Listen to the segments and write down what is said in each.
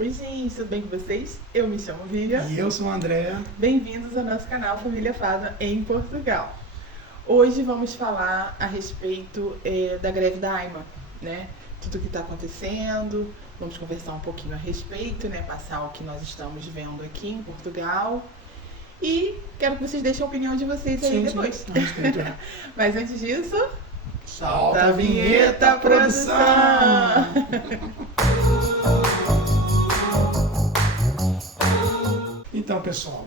Oi gente, tudo bem com vocês? Eu me chamo Vivian. E eu sou o André. Bem-vindos ao nosso canal Família Fada em Portugal. Hoje vamos falar a respeito da greve da AIMA, né? Tudo que está acontecendo, vamos conversar um pouquinho a respeito, né? Passar o que nós estamos vendo aqui em Portugal. E quero que vocês deixem a opinião de vocês aí depois. Sim, a respeito. Mas antes disso, Solta a vinheta, produção! Então, pessoal,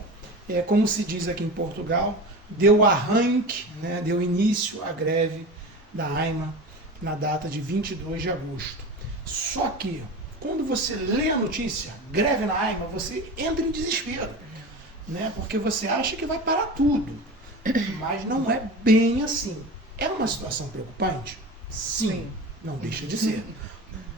como se diz aqui em Portugal, deu arranque, né, deu início à greve da AIMA na data de 22 de agosto. Só que, quando você lê a notícia, greve na AIMA, você entra em desespero, né, porque você acha que vai parar tudo, mas não é bem assim. É uma situação preocupante? Sim, não deixa de ser.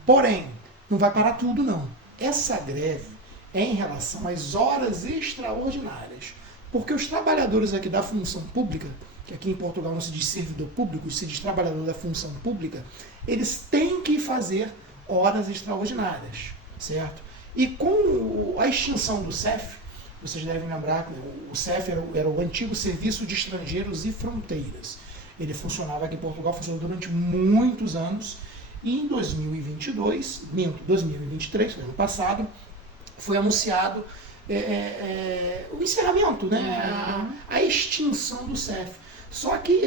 Porém, não vai parar tudo, não. Essa greve é em relação às horas extraordinárias. Porque os trabalhadores aqui da função pública, que aqui em Portugal não se diz servidor público, se diz trabalhador da função pública, eles têm que fazer horas extraordinárias, certo? E com a extinção do CEF, vocês devem lembrar que o CEF era o antigo Serviço de Estrangeiros e Fronteiras. Ele funcionava aqui em Portugal, funcionou durante muitos anos, e em 2023, ano passado, foi anunciado o encerramento, né? A extinção do CEF. Só que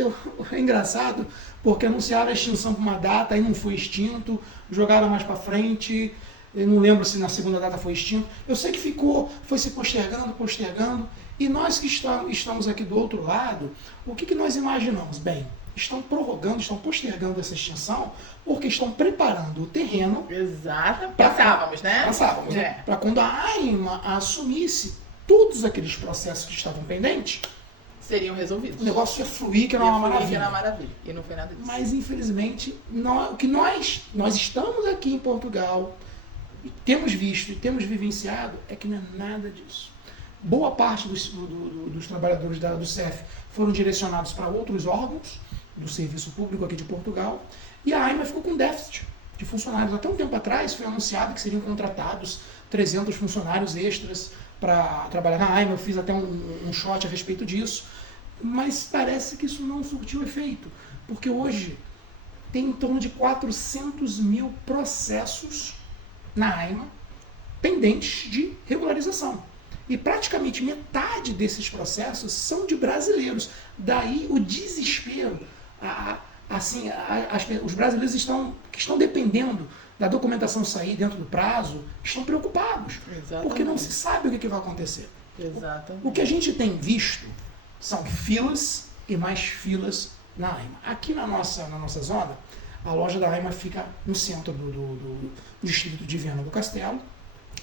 é engraçado, porque anunciaram a extinção para uma data, aí não foi extinto, jogaram mais para frente, eu não lembro se na segunda data foi extinto. Eu sei que foi se postergando, e nós que estamos aqui do outro lado, o que nós imaginamos? Bem, estão prorrogando, estão postergando essa extinção, porque estão preparando o terreno. Exato. Passávamos, né? Para quando a AIMA assumisse todos aqueles processos que estavam pendentes, seriam resolvidos. O negócio ia fluir, que era uma maravilha. E não foi nada disso. Mas, infelizmente, o que nós estamos aqui em Portugal, e temos visto e temos vivenciado, é que não é nada disso. Boa parte dos trabalhadores do CEF foram direcionados para outros órgãos do serviço público aqui de Portugal, e a AIMA ficou com déficit de funcionários. Até um tempo atrás foi anunciado que seriam contratados 300 funcionários extras para trabalhar na AIMA. Eu fiz até um shot a respeito disso, mas parece que isso não surtiu efeito, porque hoje tem em torno de 400 mil processos na AIMA pendentes de regularização. E praticamente metade desses processos são de brasileiros. Daí o desespero. Os brasileiros que estão dependendo da documentação sair dentro do prazo, estão preocupados. Exatamente. Porque não se sabe o que vai acontecer. Exatamente. O que a gente tem visto são filas e mais filas na AIMA. Aqui na nossa zona, a loja da AIMA fica no centro do distrito de Viana do Castelo.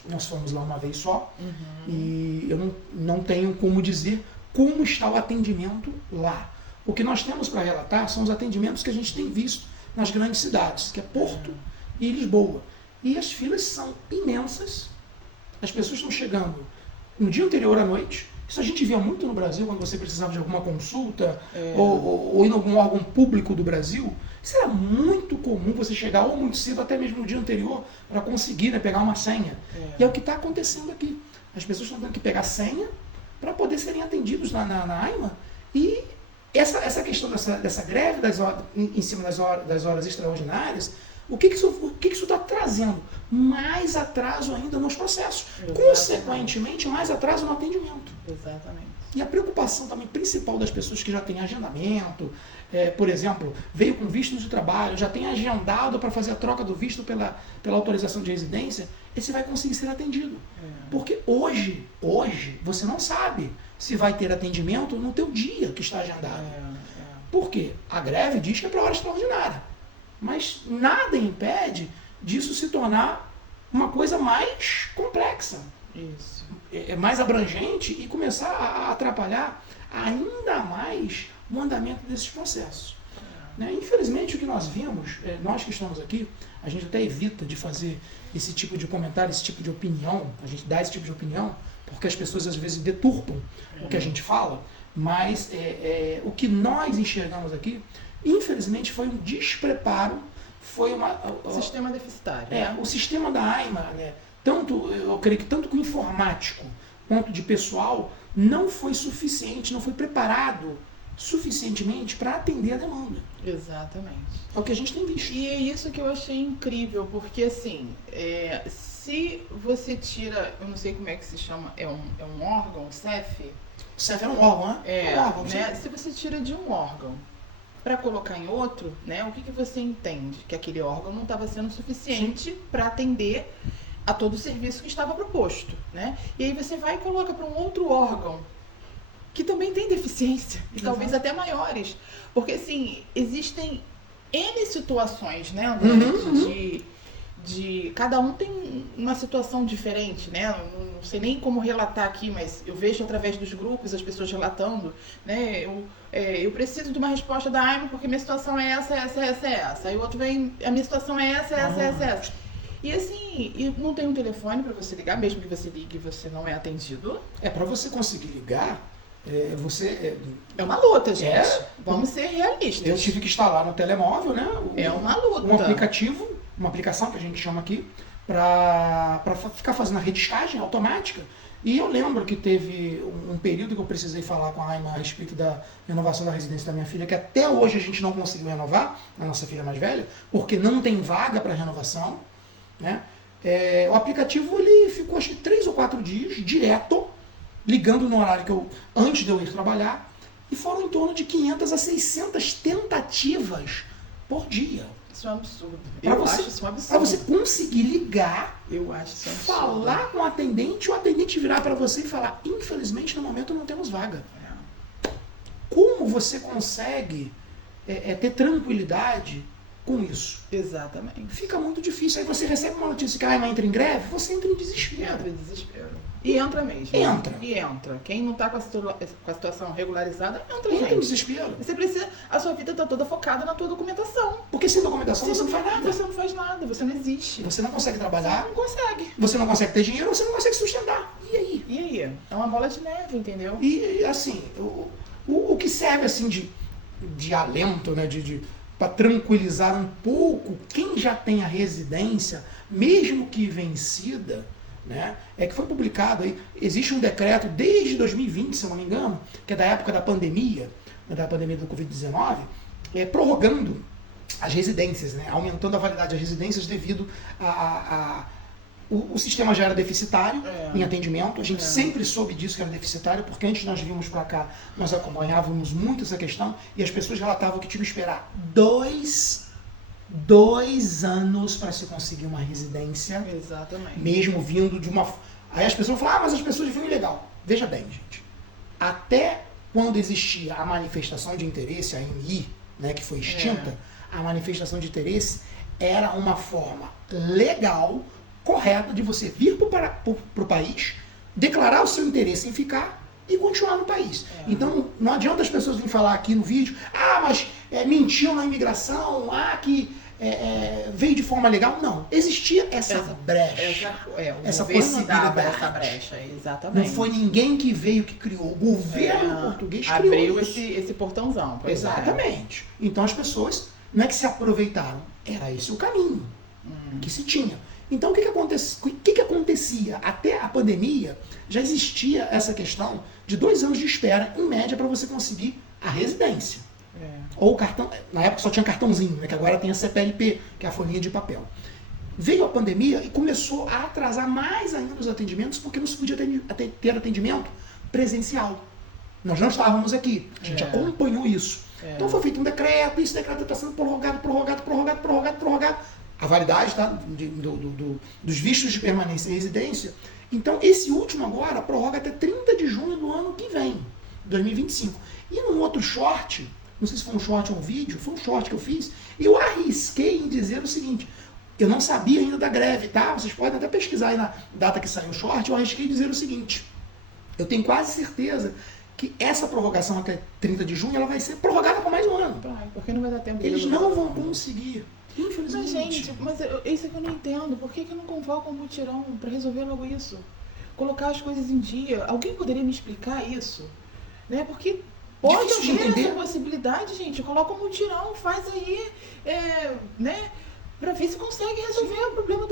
Nós fomos lá uma vez só, e eu não tenho como dizer como está o atendimento lá. O que nós temos para relatar são os atendimentos que a gente tem visto nas grandes cidades, que é Porto e Lisboa. E as filas são imensas, as pessoas estão chegando no dia anterior à noite. Isso a gente via muito no Brasil, quando você precisava de alguma consulta, ou em algum órgão público do Brasil. Isso era muito comum, você chegar ou muito cedo, até mesmo no dia anterior, para conseguir, né, pegar uma senha. E é o que está acontecendo aqui. As pessoas estão tendo que pegar senha para poder serem atendidos na AIMA. E essa questão dessa greve em cima das horas extraordinárias, o que isso está trazendo? Mais atraso ainda nos processos. Exatamente. Consequentemente, mais atraso no atendimento. Exatamente. E a preocupação também principal das pessoas que já têm agendamento, por exemplo, veio com visto de trabalho, já tem agendado para fazer a troca do visto pela autorização de residência, esse vai conseguir ser atendido. Porque hoje, você não sabe se vai ter atendimento no teu dia que está agendado. Por quê? A greve diz que é para hora extraordinária. Mas nada impede disso se tornar uma coisa mais complexa. Isso. Mais abrangente e começar a atrapalhar ainda mais o andamento desses processos. Infelizmente, o que nós vimos, nós que estamos aqui, a gente até evita de fazer esse tipo de comentário, esse tipo de opinião, a gente dá esse tipo de opinião, porque as pessoas às vezes deturpam o que a gente fala, mas o que nós enxergamos aqui, infelizmente, foi um despreparo, foi sistema deficitário. O sistema da AIMA, né, eu creio que tanto com informático quanto de pessoal não foi suficiente, não foi preparado suficientemente para atender a demanda. Exatamente. É o que a gente tem visto. E é isso que eu achei incrível, porque assim, se você tira, eu não sei como é que se chama, é um órgão, o CEF? O CEF era um órgão, né? É, um órgão, né? Se você tira de um órgão para colocar em outro, né? O que você entende? Que aquele órgão não estava sendo suficiente para atender a todo o serviço que estava proposto, né? E aí você vai e coloca para um outro órgão que também tem deficiência, e talvez até maiores. Porque, assim, existem N situações, né, André, de cada um tem uma situação diferente, né? Não sei nem como relatar aqui, mas eu vejo através dos grupos as pessoas relatando, né? Eu preciso de uma resposta da AIMA porque minha situação é essa. Aí o outro vem, a minha situação é essa. E assim, não tem um telefone para você ligar, mesmo que você ligue e você não é atendido. Para você conseguir ligar, é uma luta, gente. Vamos ser realistas. Eu tive que instalar no telemóvel, né? É uma luta. Um aplicativo, uma aplicação que a gente chama aqui, para ficar fazendo a redescagem automática. E eu lembro que teve um período que eu precisei falar com a AIMA a respeito da renovação da residência da minha filha, que até hoje a gente não conseguiu renovar, a nossa filha mais velha, porque não tem vaga para renovação, né? O aplicativo ele ficou acho que 3 ou 4 dias direto, ligando no horário antes de eu ir trabalhar, e foram em torno de 500 a 600 tentativas por dia. Isso é um absurdo. Acho isso um absurdo. Para você conseguir ligar, eu acho isso um absurdo. Falar com o atendente virar para você e falar, infelizmente no momento não temos vaga. Como você consegue ter tranquilidade com isso? Exatamente. Fica muito difícil. Aí você recebe uma notícia que a AIMA entra em greve, você entra em desespero. Entra em desespero. E entra mesmo. Entra. Quem não está com a situação regularizada, entra em desespero. Você precisa, a sua vida está toda focada na tua documentação. Porque sem documentação você não faz nada. Você não faz nada, você não existe. Você não consegue trabalhar. Você não consegue. Você não consegue ter dinheiro, você não consegue sustentar. E aí? E aí? É uma bola de neve, entendeu? E assim, o que serve assim de alento, né, para tranquilizar um pouco quem já tem a residência, mesmo que vencida, né, é que foi publicado aí, existe um decreto desde 2020, se eu não me engano, que é da época da pandemia do Covid-19, prorrogando as residências, né, aumentando a validade das residências devido o sistema já era deficitário em atendimento, a gente sempre soube disso que era deficitário, porque antes nós vimos para cá, nós acompanhávamos muito essa questão, e as pessoas relatavam que tinham que esperar 2 anos para se conseguir uma residência. Exatamente. Mesmo vindo de uma... Aí as pessoas falam, mas as pessoas viram ilegal. Veja bem, gente, até quando existia a manifestação de interesse, a AMI, né, que foi extinta, a manifestação de interesse era uma forma legal, correta de você vir para o país, declarar o seu interesse em ficar e continuar no país. Então, não adianta as pessoas virem falar aqui no vídeo, mas mentiu na imigração, que veio de forma legal. Não, existia essa brecha, essa possibilidade. Essa brecha, exatamente. Não foi ninguém que veio, que criou. O governo português criou abriu esse portãozão. Exatamente. Então as pessoas não é que se aproveitaram, era esse o caminho que se tinha. Então, o que acontecia? Até a pandemia, já existia essa questão de 2 anos de espera, em média, para você conseguir a residência. Ou o cartão, na época só tinha cartãozinho, né, que agora tem a CPLP, que é a folhinha de papel. Veio a pandemia e começou a atrasar mais ainda os atendimentos, porque não se podia ter atendimento presencial. Nós não estávamos aqui, a gente acompanhou isso. Então foi feito um decreto, esse decreto está sendo prorrogado. A validade, tá, dos vistos de permanência e residência. Então, esse último agora prorroga até 30 de junho do ano que vem, 2025. E num outro short, não sei se foi um short ou um vídeo, foi um short que eu fiz, e eu arrisquei em dizer o seguinte, eu não sabia ainda da greve, tá? Vocês podem até pesquisar aí na data que saiu o short, eu arrisquei em dizer o seguinte, eu tenho quase certeza que essa prorrogação até 30 de junho, ela vai ser prorrogada por mais um ano. Porque não vai dar tempo. Eles não vão conseguir. Infelizmente. Mas, gente, isso é que eu não entendo. Por que não convocam um mutirão para resolver logo isso? Colocar as coisas em dia. Alguém poderia me explicar isso? Né? Porque pode haver essa possibilidade, gente. Coloca um mutirão, faz aí, né? Para ver se consegue resolver o problema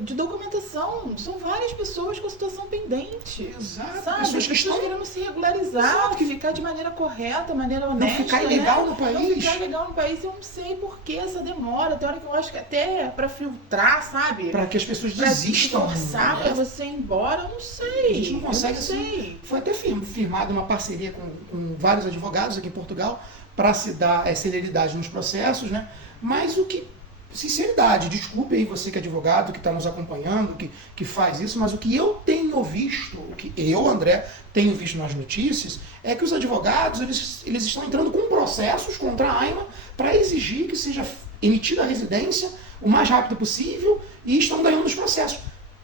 de documentação. São várias pessoas com situação pendente. Exato. Sabe? Pessoas que estão querendo se regularizar, Exato. que ficar de maneira correta, maneira honesta. Não ficar ilegal, né, no país. Não ficar ilegal no país. Eu não sei por que essa demora. Tem hora que eu acho que até pra filtrar, sabe? Para que as pessoas Pra desistam. forçar pra você ir embora, eu não sei. A gente não consegue, eu não sei. Foi até firmada uma parceria com vários advogados aqui em Portugal para se dar celeridade nos processos, né? Mas o que, sinceridade, desculpe aí você que é advogado, que está nos acompanhando, que faz isso, mas o que eu tenho visto, o que eu, André, tenho visto nas notícias, é que os advogados, eles estão entrando com processos contra a AIMA para exigir que seja emitida a residência o mais rápido possível e estão ganhando os processos.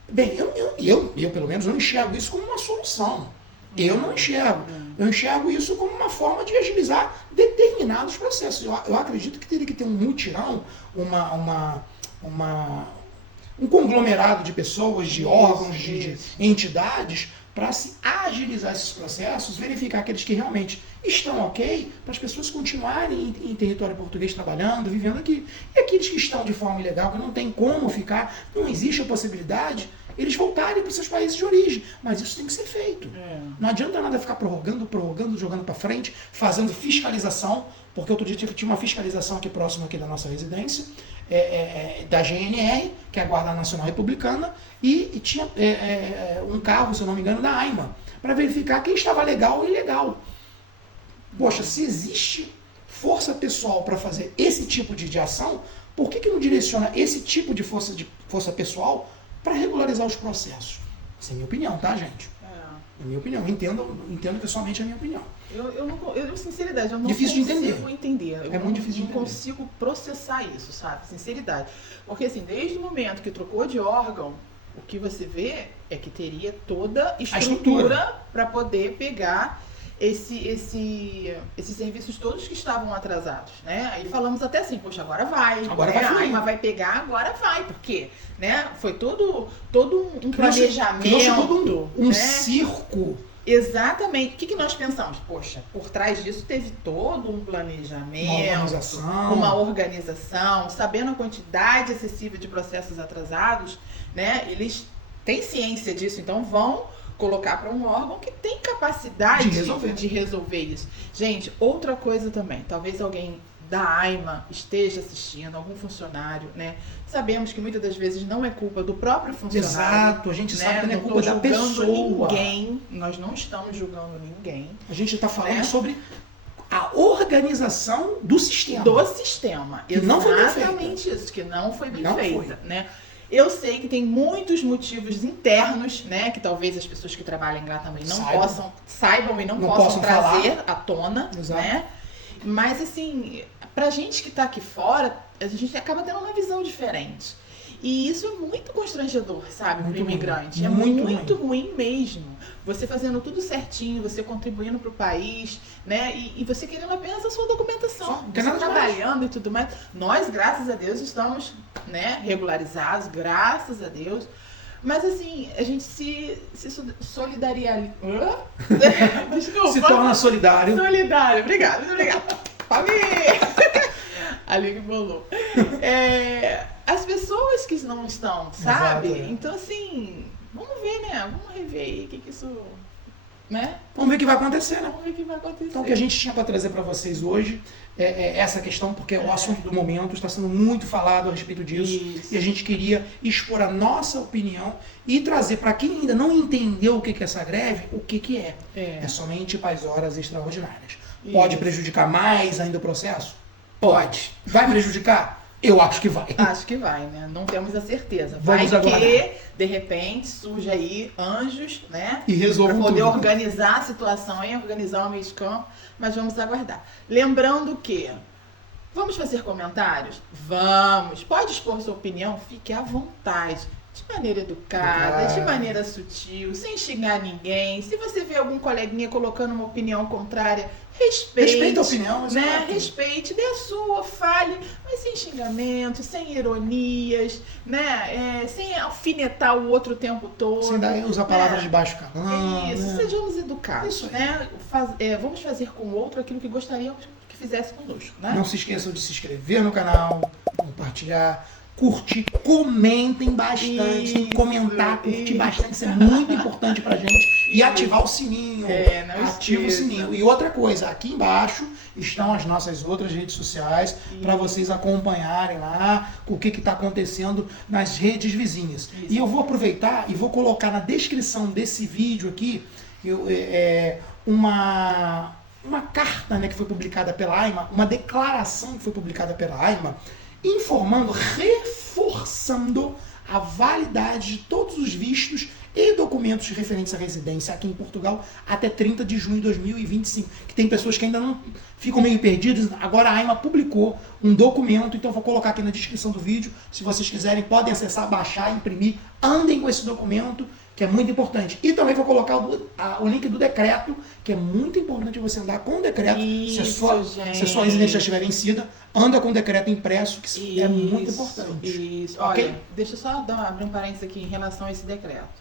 Bem, eu pelo menos não enxergo isso como uma solução. Eu não enxergo. Eu enxergo isso como uma forma de agilizar determinados processos. Eu acredito que teria que ter um mutirão, um conglomerado de pessoas, de órgãos, de entidades, para se agilizar esses processos, verificar aqueles que realmente estão ok, para as pessoas continuarem em território português trabalhando, vivendo aqui. E aqueles que estão de forma ilegal, que não tem como ficar, não existe a possibilidade, eles voltarem para os seus países de origem. Mas isso tem que ser feito. Não adianta nada ficar prorrogando, jogando para frente, fazendo fiscalização, porque outro dia tinha uma fiscalização aqui próximo aqui da nossa residência, da GNR, que é a Guarda Nacional Republicana, e tinha um carro, se eu não me engano, da AIMA, para verificar quem estava legal ou ilegal. Poxa, se existe força pessoal para fazer esse tipo de ação, por que não direciona esse tipo de força pessoal para regularizar os processos? Essa é a minha opinião, tá, gente? É a minha opinião. Entendo que somente é a minha opinião. Eu sinceridade, eu não difícil consigo entender. É muito difícil de não entender. consigo processar isso, sabe? Sinceridade. Porque assim, desde o momento que trocou de órgão, o que você vê é que teria toda a estrutura para poder pegar esses serviços todos que estavam atrasados, né? Aí falamos até assim, poxa, agora vai. Agora vai. A AIMA vai pegar, agora vai. Por quê? Né? Foi todo um planejamento. Criou-se todo um né? circo. Exatamente. O que nós pensamos? Poxa, por trás disso teve todo um planejamento, uma organização, sabendo a quantidade excessiva de processos atrasados, né? Eles têm ciência disso, então vão colocar para um órgão que tem capacidade de resolver isso. Gente, outra coisa também, talvez alguém da AIMA esteja assistindo, algum funcionário, né? Sabemos que muitas das vezes não é culpa do próprio funcionário. Exato, a gente sabe que não é culpa da pessoa. Ninguém, nós não estamos julgando ninguém. A gente está falando sobre a organização do sistema. Do sistema. Que não foi bem feita. Exatamente isso, que não foi bem feita, né? Eu sei que tem muitos motivos internos, né? Que talvez as pessoas que trabalhem lá também não saibam e não possam trazer à tona, né? Mas assim, pra gente que tá aqui fora, a gente acaba tendo uma visão diferente. E isso é muito constrangedor, sabe, para o imigrante. É muito ruim mesmo. Você fazendo tudo certinho, você contribuindo para o país, né? E você querendo apenas a sua documentação. Você trabalhando e tudo mais. Nós, graças a Deus, estamos, né, regularizados, graças a Deus. Mas assim, a gente se solidariza. Desculpa. Se torna solidário. Solidário, obrigada. Família! Ali que bolou. As pessoas que não estão, sabe? Exato, Então, assim, vamos ver, né? Vamos rever aí o que isso, né? Vamos ver o que vai acontecer, né? Vamos ver o que vai acontecer. Então, o que a gente tinha para trazer para vocês hoje é essa questão, porque o assunto do momento está sendo muito falado a respeito disso. Isso. E a gente queria expor a nossa opinião e trazer para quem ainda não entendeu o que é essa greve, o que é. É somente para as horas extraordinárias. Isso. Pode prejudicar mais ainda o processo? Pode. Vai prejudicar? Eu acho que vai. Acho que vai, né? Não temos a certeza. Vamos aguardar. Que, de repente, surge aí anjos, né? E resolvam tudo. Para poder tudo. organizar a situação e organizar o meio de campo, mas vamos aguardar. Lembrando que vamos fazer comentários? Vamos. Pode expor sua opinião? Fique à vontade. De maneira educada, de maneira sutil, sem xingar ninguém. Se você vê algum coleguinha colocando uma opinião contrária, respeite. Respeite a opinião, né? Respeite, dê a sua, fale, mas sem xingamento, sem ironias, né? Sem alfinetar o outro o tempo todo. Sem daí usar palavras de baixo calão. Isso, sejamos educados, Isso aí. né? Vamos fazer com o outro aquilo que gostaríamos que fizesse conosco, né? Não se esqueçam de se inscrever no canal, compartilhar, curtir, comentem bastante, tem que comentar, curtir bastante, isso é muito importante pra gente. E ativar o sininho. Não ativa o sininho. E outra coisa, aqui embaixo estão as nossas outras redes sociais para vocês acompanharem lá o que está acontecendo nas redes vizinhas. Isso. E eu vou aproveitar e vou colocar na descrição desse vídeo aqui uma carta, né, que foi publicada pela AIMA, uma declaração que foi publicada pela AIMA, informando, reforçando a validade de todos os vistos e documentos referentes à residência aqui em Portugal até 30 de junho de 2025. Que tem pessoas que ainda não ficam meio perdidas. Agora a AIMA publicou um documento, então eu vou colocar aqui na descrição do vídeo. Se vocês quiserem, podem acessar, baixar, imprimir. Andem com esse documento, que é muito importante. E também vou colocar o link do decreto, que é muito importante você andar com o decreto. Isso, se a sua residência já estiver vencida, anda com o decreto impresso, que é muito importante. Isso. Okay? Olha, deixa eu só abrir um parênteses aqui em relação a esse decreto.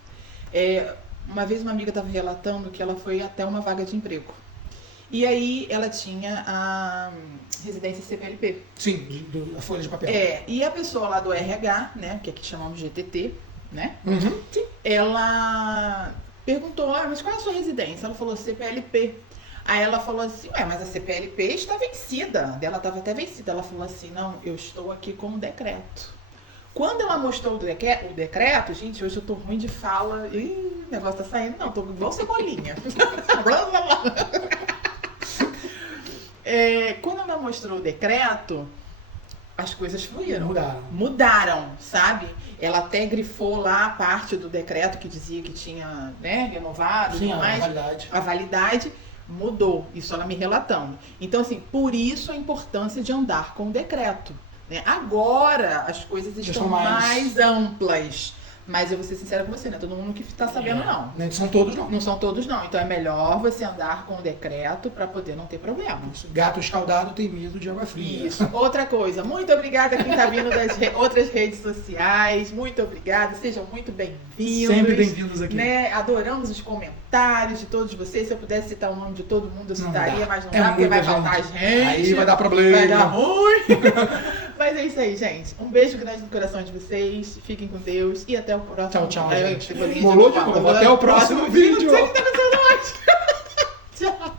Uma vez uma amiga estava relatando que ela foi até uma vaga de emprego. E aí ela tinha a residência CPLP. Sim, a folha de papel. E a pessoa lá do RH, né, que aqui chamamos de GTT, né? Uhum, sim. Ela perguntou, mas qual é a sua residência? Ela falou CPLP. Aí ela falou assim, mas a CPLP está vencida. Ela estava até vencida. Ela falou assim, não, eu estou aqui com o decreto. Quando ela mostrou o decreto, gente, hoje eu tô ruim de fala. Ih, o negócio tá saindo. Não, tô igual cebolinha. Quando ela mostrou o decreto, as coisas fluíram. Mudaram, sabe? Ela até grifou lá a parte do decreto que dizia que tinha, né, renovado. Sim, mais. A validade mudou. Isso ela me relatando. Então, assim, por isso a importância de andar com o decreto. Agora as coisas estão mais amplas. Mas eu vou ser sincera com você, não é todo mundo que está sabendo, não. Não são todos, não. Não são todos, não. Então é melhor você andar com o decreto para poder não ter problema. Isso. Gato escaldado tem medo de água fria. Isso. Outra coisa, muito obrigada a quem está vindo das outras redes sociais. Muito obrigada, sejam muito bem-vindos. Sempre bem-vindos aqui. Né? Adoramos os comentários de todos vocês. Se eu pudesse citar o nome de todo mundo, eu citaria, mas não dá, porque vai faltar gente. Aí vai dar problema. Vai dar ruim. Mas é isso aí, gente. Um beijo grande no coração de vocês. Fiquem com Deus e até o próximo. Tchau, gente. Molou de novo. Até o próximo vídeo. Tchau.